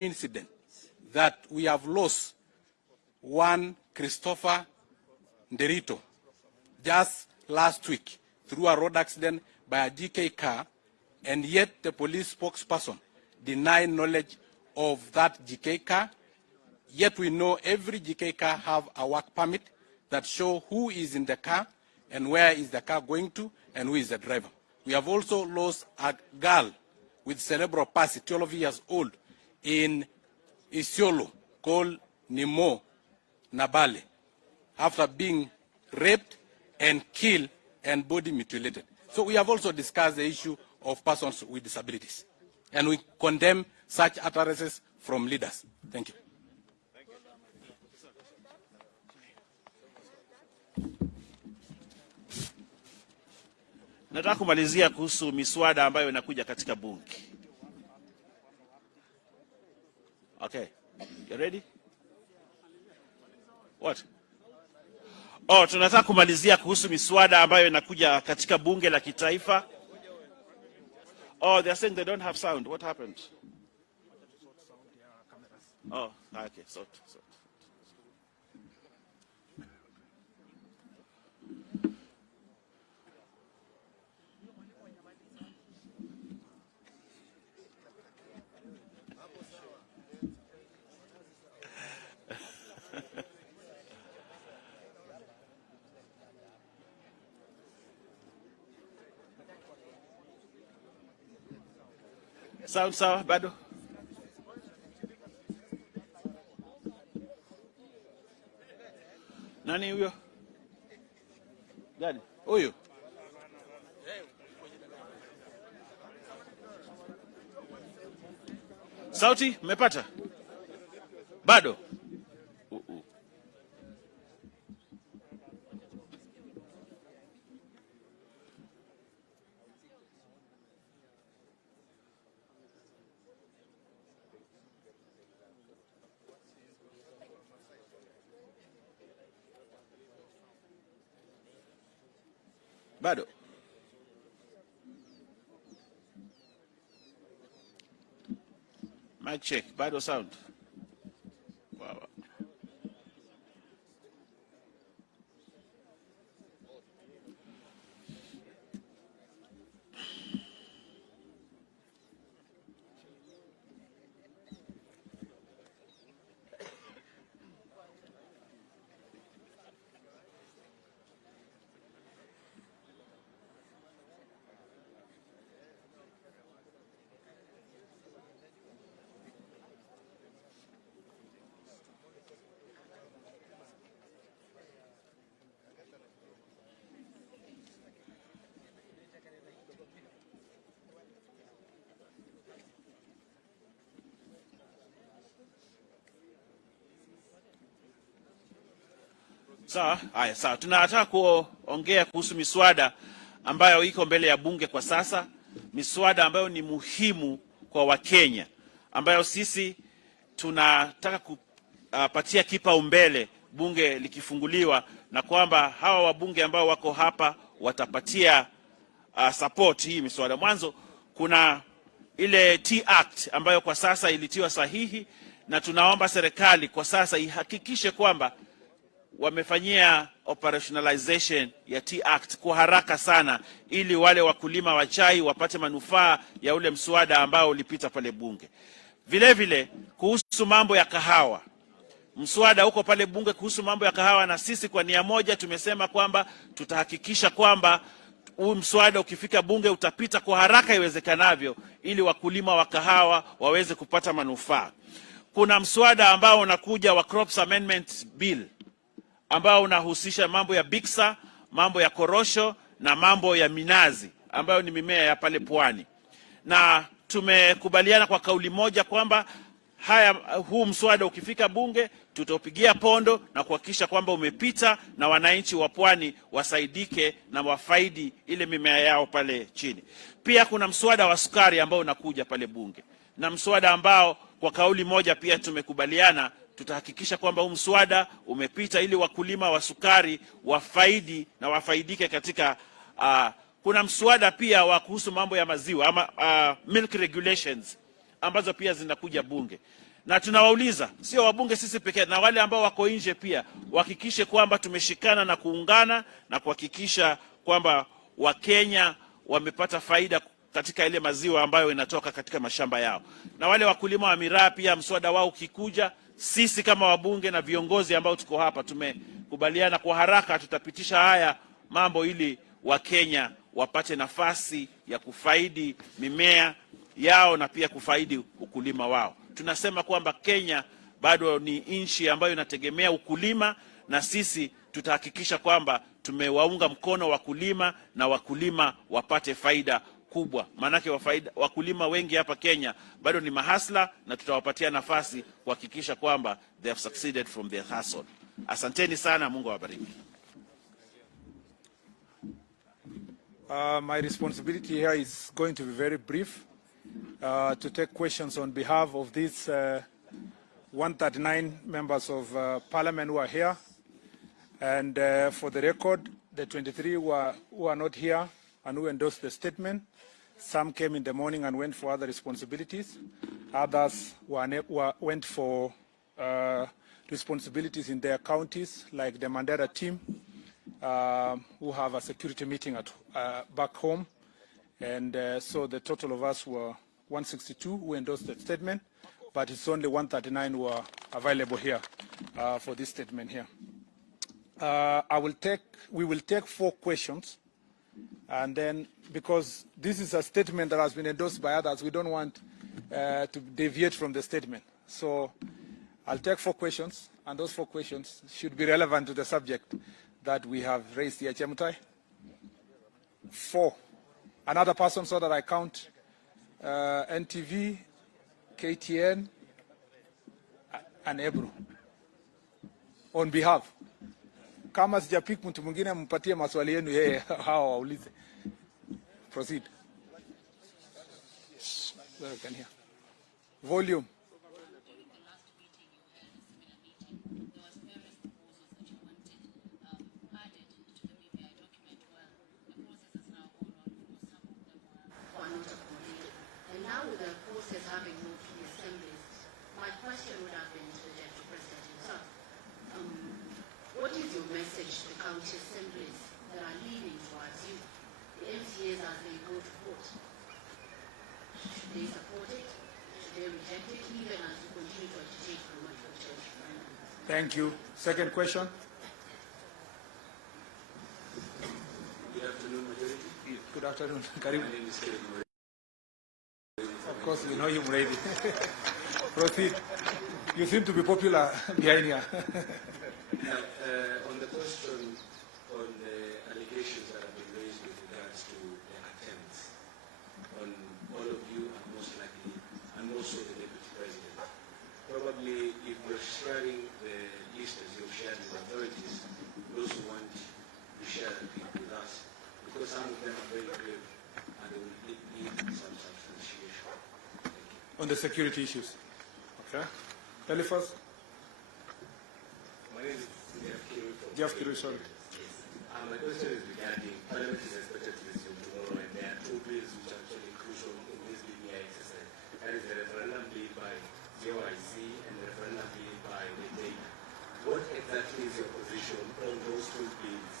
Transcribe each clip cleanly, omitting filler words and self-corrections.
incident that we have lost one Christopher Nderito just last week through a road accident by a GK car, and yet the police spokesperson denied knowledge of that GK car. Yet we know every GK car have a work permit that show who is in the car and where is the car going to and who is the driver. We have also lost a girl with cerebral palsy, 12 years old, in Isiolo, called Nimo Nabale, after being raped and killed and body mutilated. So we have also discussed the issue of persons with disabilities, and we condemn such utterances from leaders. Thank you. Nataka kumalizia kuhusu miswada ambayo inakuja katika bunge. Okay. You ready? What? Oh, tunataka kumalizia kuhusu miswada ambayo inakuja katika bunge la kitaifa. Oh, they are saying they don't have sound. What happened? Oh, okay. So. Sound sawa bado? Nani huyo? Gani? Huyo. Sauti mmepata? Bado? Bado. Mic check. Bado sound. Wow. Sawa, haya sawa. Tunataka kuongea kuhusu miswada ambayo iko mbele ya bunge kwa sasa, miswada ambayo ni muhimu kwa Wakenya, ambayo sisi tunataka kupatia kipaumbele bunge likifunguliwa, na kwamba hawa wabunge ambao wako hapa watapatia support hii miswada. Mwanzo kuna ile T-Act ambayo kwa sasa ilitiwa sahihi, na tunaomba serikali kwa sasa ihakikishe kwamba wamefanyia operationalization ya T-Act kwa haraka sana, ili wale wakulima wa chai wapate manufaa ya ule mswada ambao ulipita pale bunge. Vile vile kuhusu mambo ya kahawa, mswada uko pale bunge kuhusu mambo ya kahawa, na sisi kwa nia moja tumesema kwamba tutahakikisha kwamba huu mswada ukifika bunge utapita kwa haraka iwezekanavyo, ili wakulima wa kahawa waweze kupata manufaa. Kuna mswada ambao unakuja wa Crops Amendment Bill ambao unahusisha mambo ya biksa, mambo ya korosho na mambo ya minazi ambayo ni mimea ya pale pwani. Na tumekubaliana kwa kauli moja kwamba huu mswada ukifika bunge tutaupigia pondo na kuhakikisha kwamba umepita na wananchi wa pwani wasaidike na wafaidi ile mimea yao pale chini. Pia kuna mswada wa sukari ambao unakuja pale bunge, na mswada ambao kwa kauli moja pia tumekubaliana tutahakikisha kwamba huu mswada umepita ili wakulima wa sukari wafaidi na wafaidike katika kuna mswada pia wa kuhusu mambo ya maziwa ama milk regulations ambazo pia zinakuja bunge. na tunawauliza sio wabunge sisi pekee, na wale ambao wako nje pia, wahakikishe kwamba tumeshikana na kuungana na kuhakikisha kwamba Wakenya wamepata faida katika ile maziwa ambayo inatoka katika mashamba yao. Na wale wakulima wa miraa pia, mswada wao ukikuja, sisi kama wabunge na viongozi ambao tuko hapa tumekubaliana kwa haraka tutapitisha haya mambo ili Wakenya wapate nafasi ya kufaidi mimea yao na pia kufaidi ukulima wao. Tunasema kwamba Kenya bado ni nchi ambayo inategemea ukulima, na sisi tutahakikisha kwamba tumewaunga mkono wakulima na wakulima wapate faida kubwa. Maanake wakulima wengi hapa Kenya bado ni mahasla, na tutawapatia nafasi kuhakikisha kwamba they have succeeded from their hustle. Asanteni sana, Mungu awabariki. My responsibility here is going to be very brief, to take questions on behalf of these 139 members of Parliament who are here. And for the record, the 23 who are not here and who endorsed the statement, some came in the morning and went for other responsibilities. Others went for responsibilities in their counties, like the Mandera team, who have a security meeting at back home. And so the total of us were 162 who endorsed the statement, but it's only 139 who are available here for this statement here. We will take 4 questions, and then, because this is a statement that has been endorsed by others, we don't want to deviate from the statement. So I'll take 4 questions, and those 4 questions should be relevant to the subject that we have raised here. Chemutai? 4. Another person, so that I count NTV, KTN, and Ebro. On behalf. Kama sijapik mtu mwingine mpatie maswali yenu yeye hao waulize. Proceed. Volume. And now with the process having moved to the assemblies, my question would have been to the Deputy President himself. What is your message to the county assemblies that are leaning towards you, the MCAs as they go to vote? Should they support it? Should they reject it, even as you continue to agitate for much of church finance? Thank you. Second question. Good afternoon, Majority. Good afternoon. Karibu. My name is Kieleweke. Of course, we know you already. Proceed. You seem to be popular behind here. Now, on the question on the allegations that have been raised with regards to the attempts on all of you, and most likely, and also the Deputy President, probably if you're sharing the list as you've shared with authorities, those who want to share it with us, because some of them are very grave and they will need some substantiation. On the security issues. Okay. Eliphas? My name is Jeff Kiru, sorry. My question is regarding Parliament is expected to resume tomorrow, and there are 2 bills which are actually crucial in this BBI exercise. That is the referendum bill by JYC and the referendum bill by the Data. What exactly is your position on those 2 bills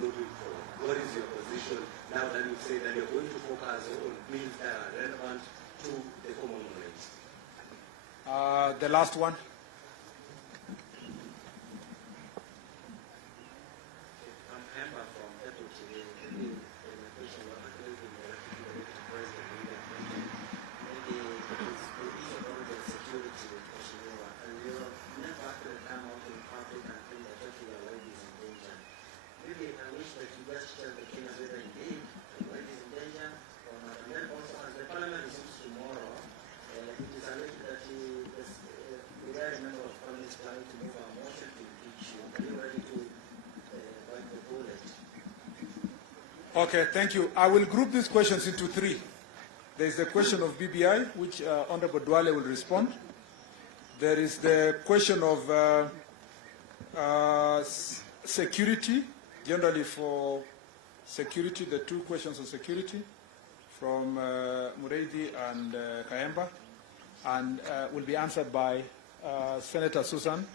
moving forward? What is your position now that you say that you're going to focus on bills that are relevant to the common rights? The last one. Okay, thank you. I will group these questions into 3. There is the question of BBI, which Honorable Duale will respond. There is the question of security, generally for security, the 2 questions on security from Muredi and Kayemba. and will be answered by Senator Susan.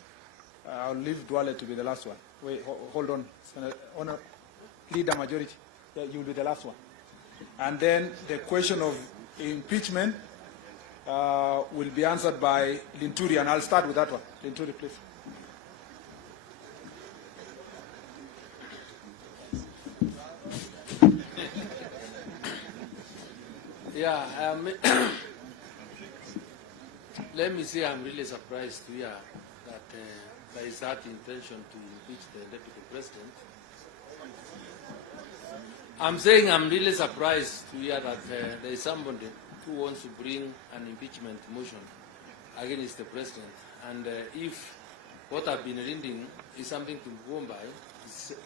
I'll leave Dwale to be the last one. Wait, hold on, Senator, Leader Majority. Yeah, you'll be the last one. And then the question of impeachment will be answered by Linturi, and I'll start with that one. Linturi, please. Yeah, let me say I'm really surprised to hear that there is that intention to impeach the deputy president. I'm saying I'm really surprised to hear that there is somebody who wants to bring an impeachment motion against the president. And if what I've been reading is something to go by,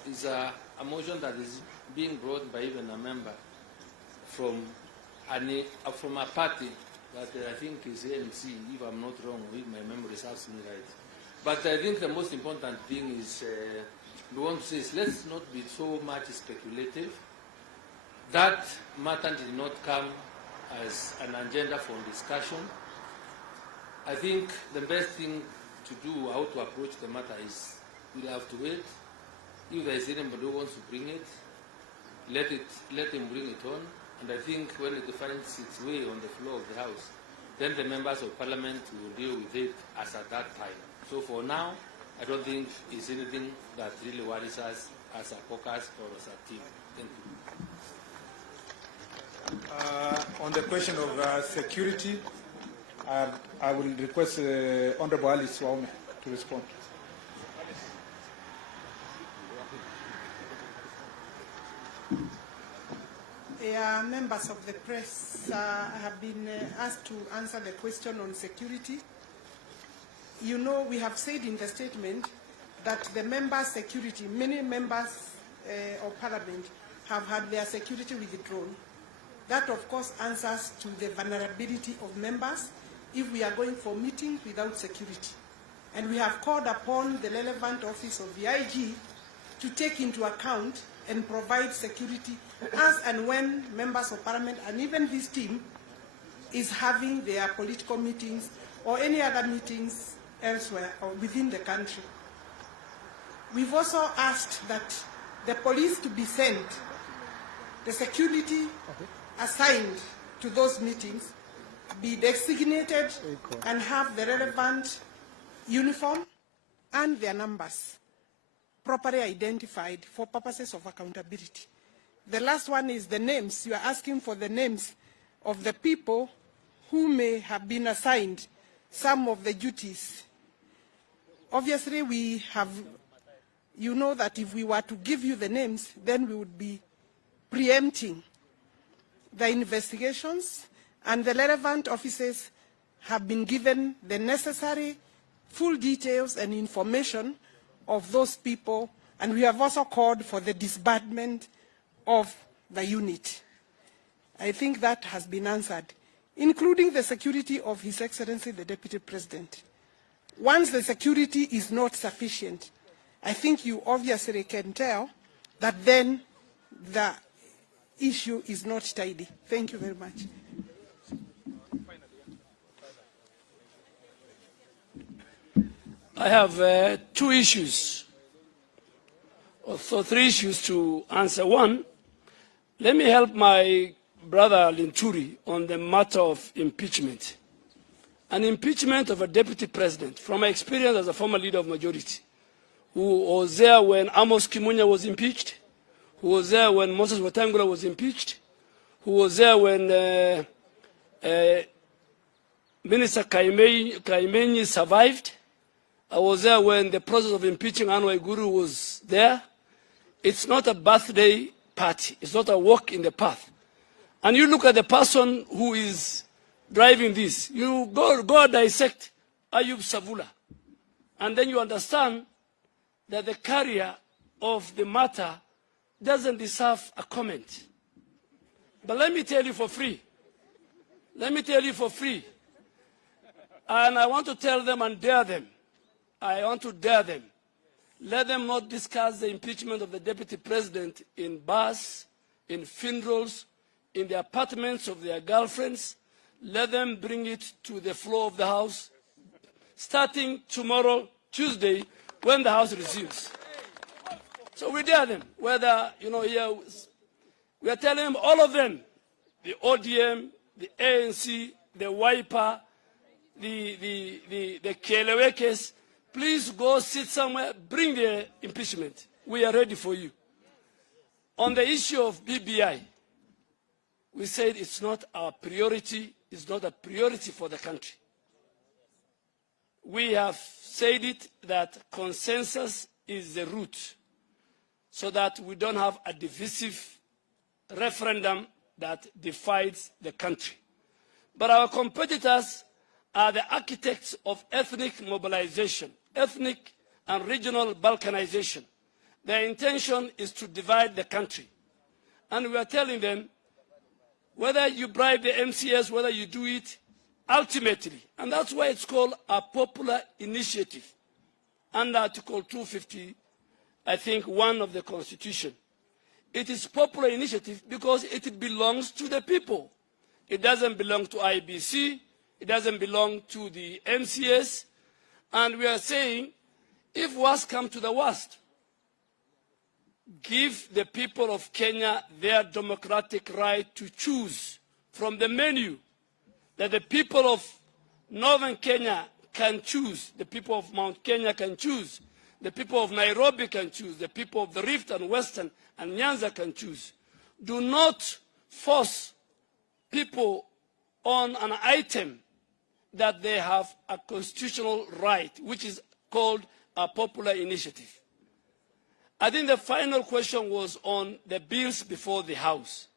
is a motion that is being brought by even a member from a party that I think is ANC, if I'm not wrong, if my memory serves me right. But I think the most important thing is, we want to say is let's not be so much speculative. That matter did not come as an agenda for discussion. I think the best thing to do, how to approach the matter is, we'll have to wait. If there is anybody who wants to bring it, let him bring it on. And I think when it finds its way on the floor of the House, then the members of Parliament will deal with it as at that time. So for now, I don't think it's anything that really worries us as a caucus or as a team. Thank you. On the question of security, I will request Honorable Alice Waume to respond. Members of the press, I have been asked to answer the question on security. You know, we have said in the statement that the members' security, many members of Parliament have had their security withdrawn. That, of course, answers to the vulnerability of members if we are going for meetings without security. And we have called upon the relevant office of the IG to take into account and provide security as and when members of Parliament and even this team is having their political meetings or any other meetings elsewhere or within the country. We've also asked that the police to be sent, the security assigned to those meetings be designated and have the relevant uniform and their numbers properly identified for purposes of accountability. The last one is the names. You are asking for the names of the people who may have been assigned some of the duties. Obviously, we have, you know that if we were to give you the names, then we would be preempting the investigations, and the relevant officers have been given the necessary full details and information of those people, and we have also called for the disbandment of the unit. I think that has been answered, including the security of His Excellency the Deputy President. Once the security is not sufficient, I think you obviously can tell that then the issue is not tidy. Thank you very much. I have two issues, or three issues to answer. One, let me help my brother Linturi on the matter of impeachment. An impeachment of a deputy president, from my experience as a former leader of majority, who was there when Amos Kimunya was impeached, who was there when Moses Wetangula was impeached, who was there when Minister Kaimenyi survived. I was there when the process of impeaching Anne Waiguru was there. It's not a birthday party. It's not a walk in the path. And you look at the person who is driving this. You go dissect Ayub Savula. And then you understand that the carrier of the matter doesn't deserve a comment. But let me tell you for free. Let me tell you for free. And I want to tell them and dare them. I want to dare them. Let them not discuss the impeachment of the deputy president in bars, in funerals, in the apartments of their girlfriends. let them bring it to the floor of the House, starting tomorrow, Tuesday, when the House resumes. So we dare them, whether, here, we are telling them, all of them, the ODM, the ANC, the Wiper, the Kielewekes, please go sit somewhere, bring the impeachment. We are ready for you. On the issue of BBI, we said it's not our priority, it's not a priority for the country. We have said it that consensus is the route so that we don't have a divisive referendum that divides the country. But our competitors are the architects of ethnic mobilization, ethnic and regional balkanization. Their intention is to divide the country. And we are telling them, whether you bribe the MCS, whether you do it, ultimately, and that's why it's called a popular initiative, under Article 250, I think, 1 of the Constitution. It is popular initiative because it belongs to the people. It doesn't belong to IBC, it doesn't belong to the MCS, and we are saying, if worst comes to the worst, give the people of Kenya their democratic right to choose from the menu that the people of northern Kenya can choose, the people of Mount Kenya can choose, the people of Nairobi can choose, the people of the Rift and Western and Nyanza can choose. Do not force people on an item that they have a constitutional right, which is called a popular initiative. I think the final question was on the bills before the House.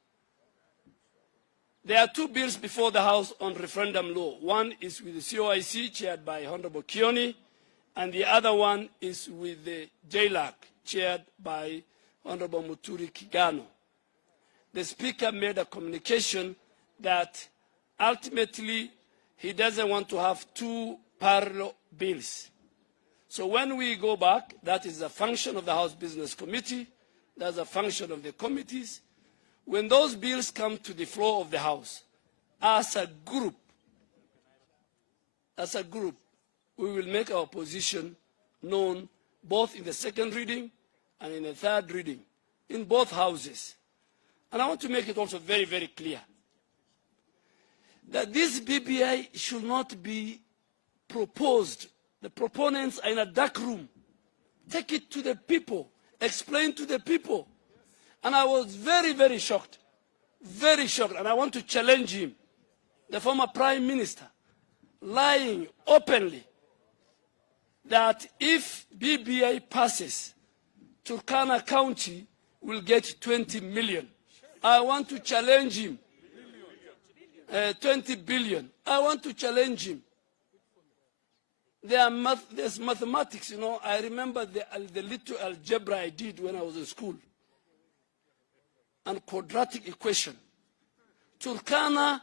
There are two bills before the House on referendum law. One is with the COIC, chaired by Honorable Kioni, and the other one is with the JLAC, chaired by Honorable Muturi Kigano. The Speaker made a communication that ultimately he doesn't want to have two parallel bills. So when we go back, that is a function of the House Business Committee, that's a function of the committees. When those bills come to the floor of the House, as a group, we will make our position known both in the second reading and in the third reading, in both houses. And I want to make it also very, very clear that this BBI should not be proposed. The proponents are in a dark room. Take it to the people. Explain to the people. And I was very, very shocked. Very shocked. And I want to challenge him, the former Prime Minister, lying openly that if BBI passes, Turkana County will get 20 million. I want to challenge him. 20 billion. I want to challenge him. There's mathematics, I remember the little algebra I did when I was in school. And quadratic equation. Turkana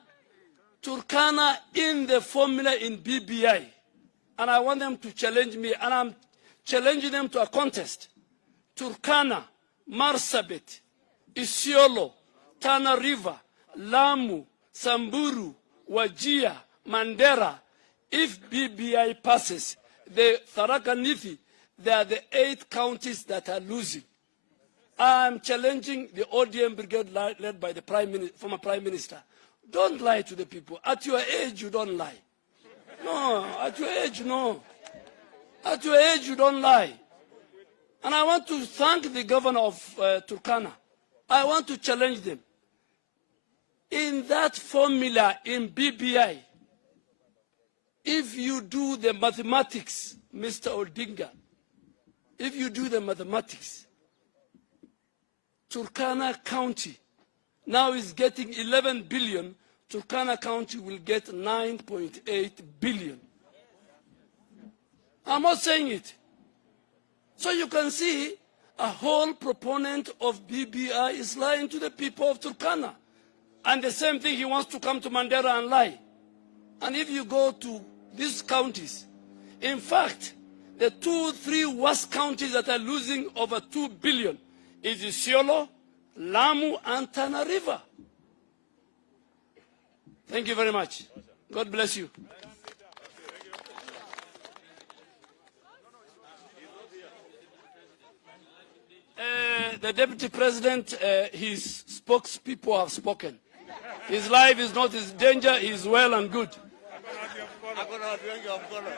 in the formula in BBI. And I want them to challenge me, and I'm challenging them to a contest. Turkana, Marsabit, Isiolo, Tana River, Lamu, Samburu, Wajir, Mandera. If BBI passes, the Tharaka Nithi, they are the 8 counties that are losing. I'm challenging the ODM brigade led by the former Prime Minister. Don't lie to the people. At your age, you don't lie. No, at your age, no. At your age, you don't lie. And I want to thank the governor of Turkana. I want to challenge them. In that formula in BBI, if you do the mathematics, Mr. Odinga, if you do the mathematics, Turkana County now is getting 11 billion, Turkana County will get 9.8 billion. I'm not saying it. So you can see a whole proponent of BBI is lying to the people of Turkana. And the same thing, he wants to come to Mandera and lie. And if you go to these counties, in fact, the 2-3 worst counties that are losing over 2 billion is Isiolo, Lamu, and Tana River. Thank you very much. God bless you. The Deputy President, his spokespeople have spoken. His life is not his danger, he is well and good. Hakuna watu wengi wa mkono.